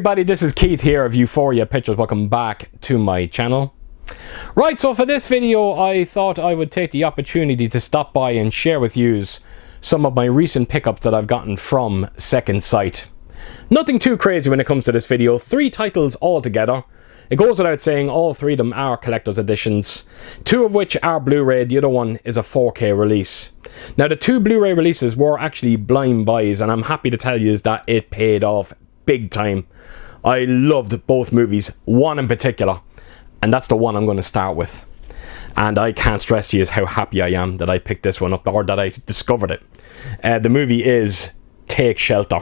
everybody, this is Keith here of Euphoria Pictures. Welcome back to my channel. Right, so for this video I thought I would take the opportunity to stop by and share with you some of my recent pickups that I've gotten from Second Sight. Nothing too crazy when it comes to this video, 3 titles altogether. It goes without saying all 3 of them are collector's editions, 2 of which are Blu-ray, the other one is a 4K release. Now the 2 Blu-ray releases were actually blind buys and I'm happy to tell you that it paid off big time. I loved both movies, one in particular, and that's the one I'm going to start with. And I can't stress to you how happy I am that I picked this one up, or that I discovered it. The movie is Take Shelter.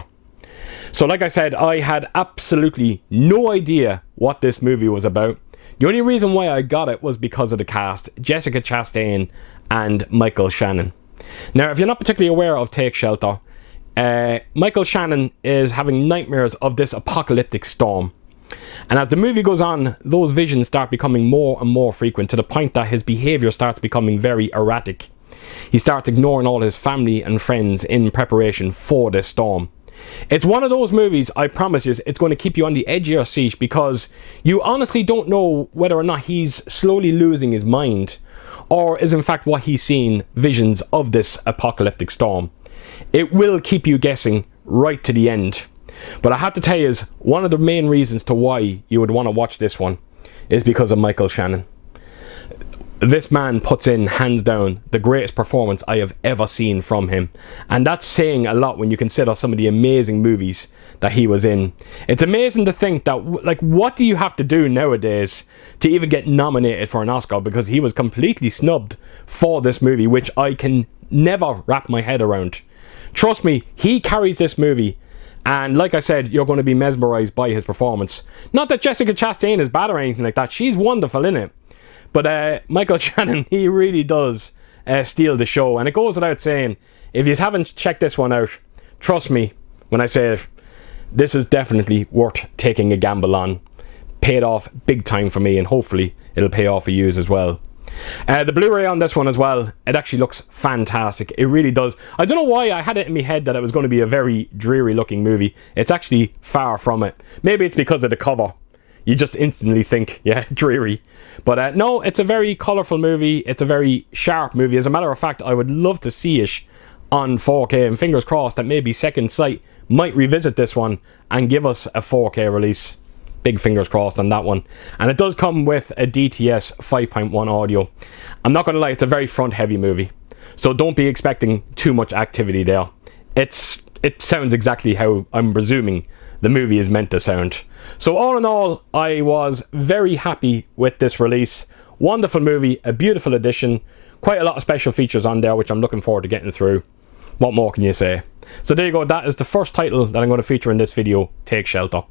So like I said, I had absolutely no idea what this movie was about. The only reason why I got it was because of the cast, Jessica Chastain and Michael Shannon. Now, if you're not particularly aware of Take Shelter, Michael Shannon is having nightmares of this apocalyptic storm. And as the movie goes on, those visions start becoming more and more frequent, to the point that his behaviour starts becoming very erratic. He starts ignoring all his family and friends in preparation for this storm. It's one of those movies, I promise you, it's going to keep you on the edge of your seat, because you honestly don't know whether or not he's slowly losing his mind, or is in fact what he's seeing visions of this apocalyptic storm. It will keep you guessing right to the end. But I have to tell you, one of the main reasons to why you would want to watch this one is because of Michael Shannon. This man puts in, hands down, the greatest performance I have ever seen from him. And that's saying a lot when you consider some of the amazing movies that he was in. It's amazing to think that, like, what do you have to do nowadays to even get nominated for an Oscar? Because he was completely snubbed for this movie, which I can never wrap my head around. Trust me, he carries this movie. And like I said, you're going to be mesmerised by his performance. Not that Jessica Chastain is bad or anything like that. She's wonderful in it. But Michael Shannon, he really does steal the show. And it goes without saying, if you haven't checked this one out, trust me when I say it, this is definitely worth taking a gamble on. Paid off big time for me, and hopefully it'll pay off for you as well. The Blu-ray on this one as well, it actually looks fantastic. It really does. I don't know why I had it in my head that it was going to be a very dreary looking movie. It's actually far from it. Maybe it's because of the cover. You just instantly think, yeah, dreary. But no, it's a very colourful movie. It's a very sharp movie. As a matter of fact, I would love to see it on 4K, and fingers crossed that maybe Second Sight might revisit this one and give us a 4K release. Big fingers crossed on that one. And it does come with a DTS 5.1 audio. I'm not going to lie, it's a very front heavy movie. So don't be expecting too much activity there. It sounds exactly how I'm presuming the movie is meant to sound. So all in all, I was very happy with this release. Wonderful movie, a beautiful edition. Quite a lot of special features on there, which I'm looking forward to getting through. What more can you say? So there you go, that is the first title that I'm going to feature in this video, Take Shelter.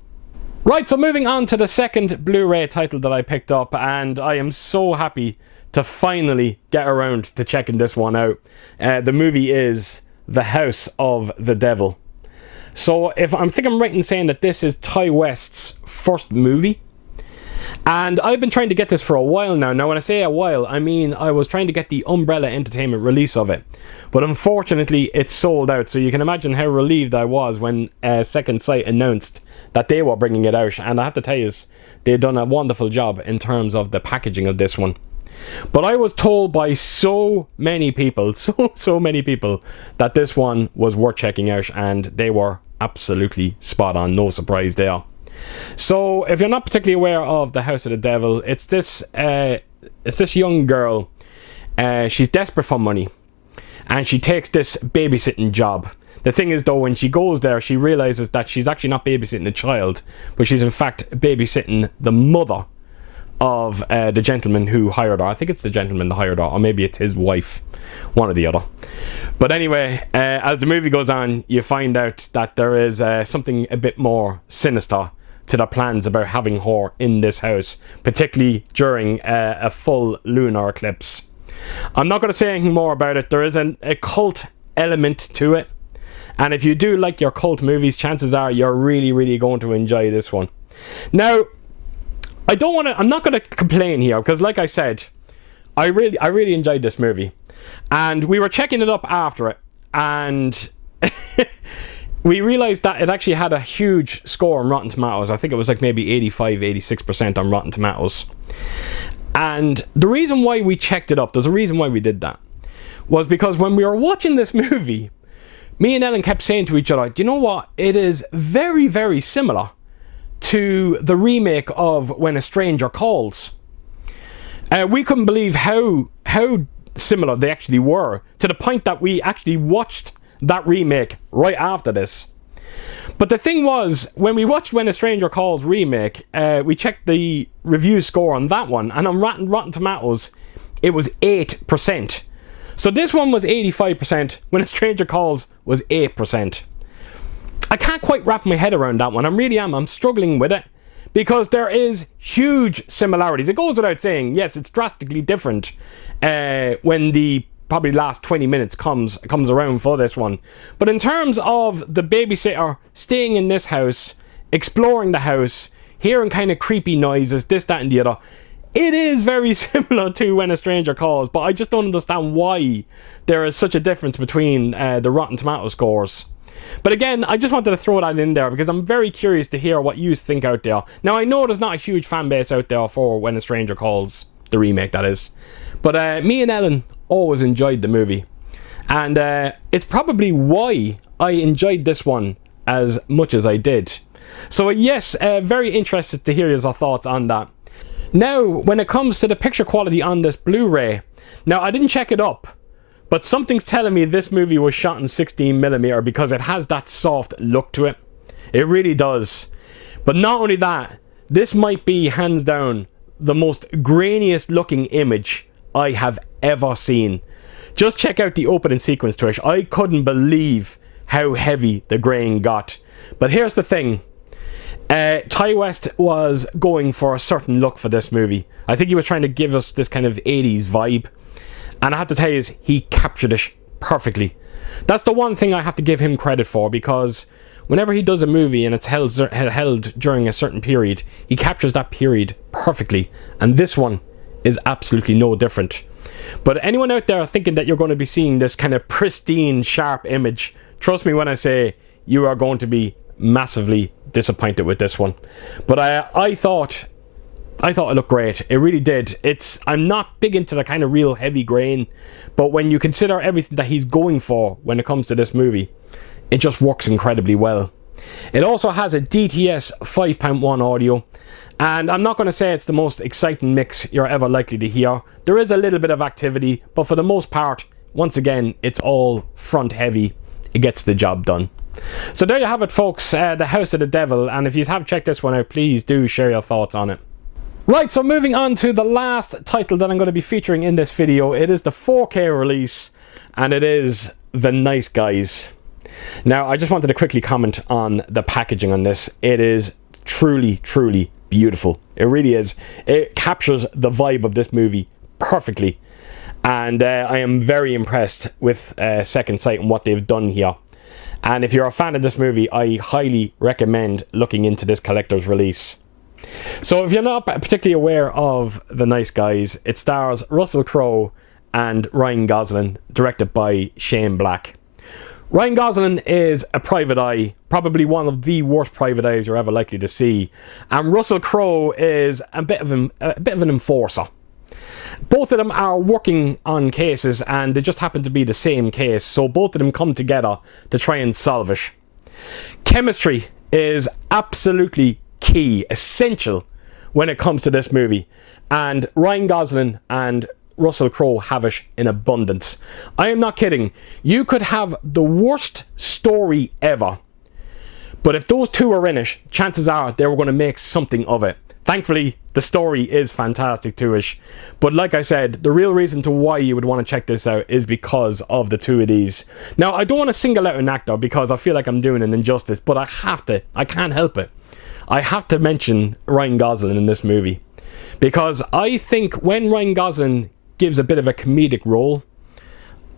Right, so moving on to the second Blu-ray title that I picked up, and I am so happy to finally get around to checking this one out. The movie is The House of the Devil. So if I'm right in saying that this is Ty West's first movie, and I've been trying to get this for a while now. Now when I say a while, I mean I was trying to get the Umbrella Entertainment release of it, but unfortunately it's sold out. So you can imagine how relieved I was when Second Sight announced that they were bringing it out, and I have to tell you, they've done a wonderful job in terms of the packaging of this one. But I was told by so many people, so many people, that this one was worth checking out, and they were absolutely spot on. No surprise there. So if you're not particularly aware of The House of the Devil, it's this young girl. She's desperate for money, and she takes this babysitting job. The thing is, though, when she goes there, she realizes that she's actually not babysitting a child, but she's in fact babysitting the mother of the gentleman who hired her. I think it's the gentleman that hired her, or maybe it's his wife, one or the other. But anyway, as the movie goes on, you find out that there is something a bit more sinister to the plans about having her in this house, particularly during a full lunar eclipse. I'm not going to say anything more about it. There is a cult element to it, and if you do like your cult movies, chances are you're really, really going to enjoy this one. Now, I'm not going to complain here, because like I said, I really enjoyed this movie, and we were checking it up after it, and we realized that it actually had a huge score on Rotten Tomatoes. I think it was like maybe 85-86% on Rotten Tomatoes. And the reason why we checked it up, there's a reason why we did that, was because when we were watching this movie, me and Ellen kept saying to each other, do you know what? It is very, very similar to the remake of When a Stranger Calls. We couldn't believe how similar they actually were, to the point that we actually watched that remake right after this. But the thing was, when we watched When a Stranger Calls remake, we checked the review score on that one, and on Rotten Tomatoes, it was 8%. So this one was 85%, When a Stranger Calls was 8%. I can't quite wrap my head around that one. I'm struggling with it, because there is huge similarities. It goes without saying, yes, it's drastically different when the probably last 20 minutes comes around for this one. But in terms of the babysitter staying in this house, exploring the house, hearing kind of creepy noises, this, that, and the other, it is very similar to When a Stranger Calls, but I just don't understand why there is such a difference between the Rotten Tomato scores. But again, I just wanted to throw that in there because I'm very curious to hear what you think out there. Now, I know there's not a huge fan base out there for When a Stranger Calls, the remake that is. But me and Ellen always enjoyed the movie. And it's probably why I enjoyed this one as much as I did. So yes, very interested to hear your thoughts on that. Now, when it comes to the picture quality on this Blu-ray, now I didn't check it up, but something's telling me this movie was shot in 16mm because it has that soft look to it. It really does. But not only that, this might be hands down the most grainiest looking image I have ever seen. Just check out the opening sequence to it. I couldn't believe how heavy the grain got. But here's the thing. Ty West was going for a certain look for this movie. I think he was trying to give us this kind of 80s vibe. And I have to tell you, he captured it perfectly. That's the one thing I have to give him credit for, because whenever he does a movie and it's held during a certain period, he captures that period perfectly. And this one is absolutely no different. But anyone out there thinking that you're going to be seeing this kind of pristine, sharp image, trust me when I say you are going to be massively disappointed with this one. But I thought it looked great. It really did. I'm not big into the kind of real heavy grain, but when you consider everything that he's going for when it comes to this movie, it just works incredibly well. It also has a DTS 5.1 audio, and I'm not going to say it's the most exciting mix you're ever likely to hear. There is a little bit of activity, but for the most part, once again, it's all front heavy. It gets the job done. So there you have it, folks, The House of the Devil, and if you have checked this one out, please do share your thoughts on it. Right, so moving on to the last title that I'm going to be featuring in this video. It is the 4K release, and it is The Nice Guys. Now, I just wanted to quickly comment on the packaging on this. It is truly, truly beautiful. It really is. It captures the vibe of this movie perfectly. And I am very impressed with Second Sight and what they've done here. And if you're a fan of this movie, I highly recommend looking into this collector's release. So if you're not particularly aware of The Nice Guys, it stars Russell Crowe and Ryan Gosling, directed by Shane Black. Ryan Gosling is a private eye, probably one of the worst private eyes you're ever likely to see. And Russell Crowe is a bit of an enforcer. Both of them are working on cases, and they just happen to be the same case, so both of them come together to try and solve it. Chemistry is absolutely key, essential when it comes to this movie, and Ryan Gosling and Russell Crowe have it in abundance. I am not kidding. You could have the worst story ever, but if those two are in it, chances are they were going to make something of it. Thankfully, the story is fantastic too-ish. But like I said, the real reason to why you would want to check this out is because of the two of these. Now, I don't want to single out an actor because I feel like I'm doing an injustice, but I have to. I can't help it. I have to mention Ryan Gosling in this movie. Because I think when Ryan Gosling gives a bit of a comedic role,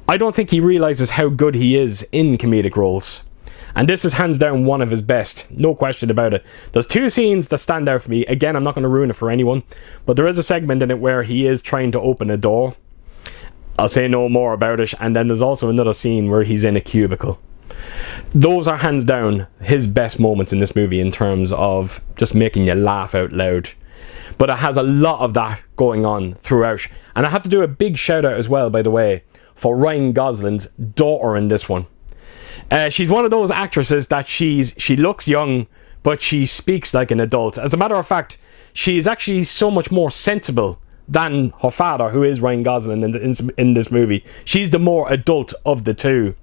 I don't think he realizes how good he is in comedic roles. And this is hands down one of his best, no question about it. There's two scenes that stand out for me. Again, I'm not going to ruin it for anyone, but there is a segment in it where he is trying to open a door. I'll say no more about it. And then there's also another scene where he's in a cubicle. Those are hands down his best moments in this movie in terms of just making you laugh out loud. But it has a lot of that going on throughout. And I have to do a big shout out as well, by the way, for Ryan Gosling's daughter in this one. She's one of those actresses that she looks young, but she speaks like an adult. As a matter of fact, she is actually so much more sensible than her father, who is Ryan Gosling in this movie. She's the more adult of the two.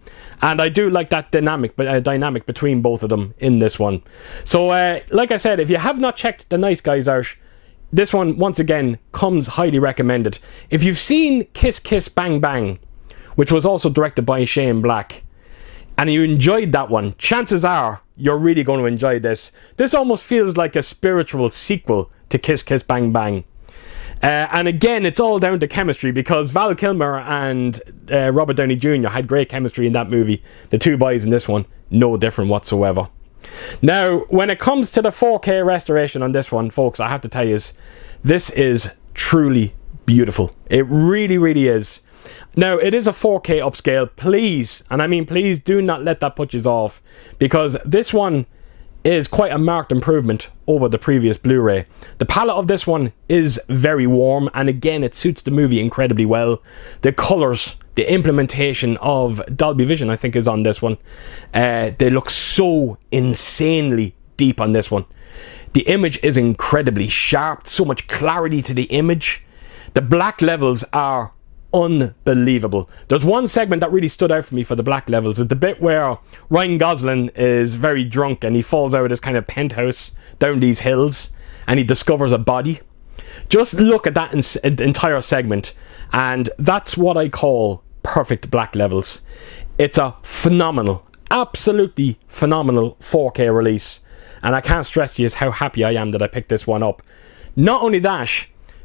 And I do like that dynamic between both of them in this one. So, like I said, if you have not checked The Nice Guys out, this one, once again, comes highly recommended. If you've seen Kiss Kiss Bang Bang, which was also directed by Shane Black, and you enjoyed that one, chances are you're really going to enjoy this. This almost feels like a spiritual sequel to Kiss Kiss Bang Bang. And again, it's all down to chemistry, because Val Kilmer and Robert Downey Jr. had great chemistry in that movie. The two boys in this one, no different whatsoever. Now, when it comes to the 4K restoration on this one, folks, I have to tell you, this is truly beautiful. It really, really is. Now, it is a 4K upscale. Please, and I mean please, do not let that put you off, because this one is quite a marked improvement over the previous Blu-ray. The palette of this one is very warm, and again, it suits the movie incredibly well. The colours, the implementation of Dolby Vision, I think, is on this one. They look so insanely deep on this one. The image is incredibly sharp, so much clarity to the image. The black levels are unbelievable. There's one segment that really stood out for me for the black levels. It's the bit where Ryan Gosling is very drunk and he falls out of this kind of penthouse down these hills and he discovers a body. Just look at that entire segment, and that's what I call perfect black levels. It's a phenomenal, absolutely phenomenal 4K release, and I can't stress to you how happy I am that I picked this one up. Not only that,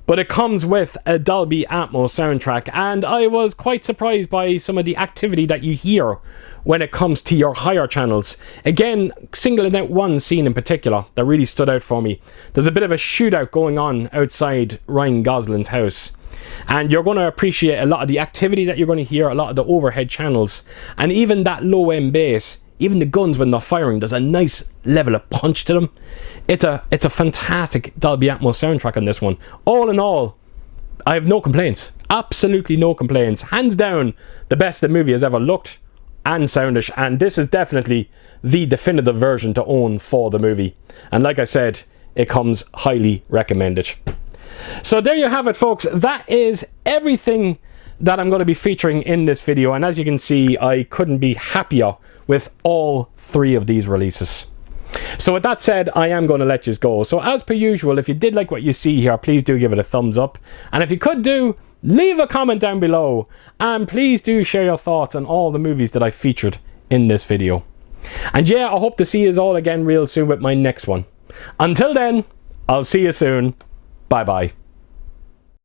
but it comes with a Dolby Atmos soundtrack, and I was quite surprised by some of the activity that you hear when it comes to your higher channels. Again, singling out one scene in particular that really stood out for me. There's a bit of a shootout going on outside Ryan Gosling's house, and you're going to appreciate a lot of the activity that you're going to hear, a lot of the overhead channels, and even that low-end bass. Even the guns when they're firing, there's a nice level of punch to them. It's a fantastic Dolby Atmos soundtrack on this one. All in all, I have no complaints. Absolutely no complaints. Hands down, the best the movie has ever looked and sounded. And this is definitely the definitive version to own for the movie. And like I said, it comes highly recommended. So there you have it, folks. That is everything that I'm going to be featuring in this video. And as you can see, I couldn't be happier with all three of these releases. So with that said, I am going to let you go. So as per usual, if you did like what you see here, please do give it a thumbs up. And if you could leave a comment down below. And please do share your thoughts on all the movies that I featured in this video. And yeah, I hope to see you all again real soon with my next one. Until then, I'll see you soon. Bye bye.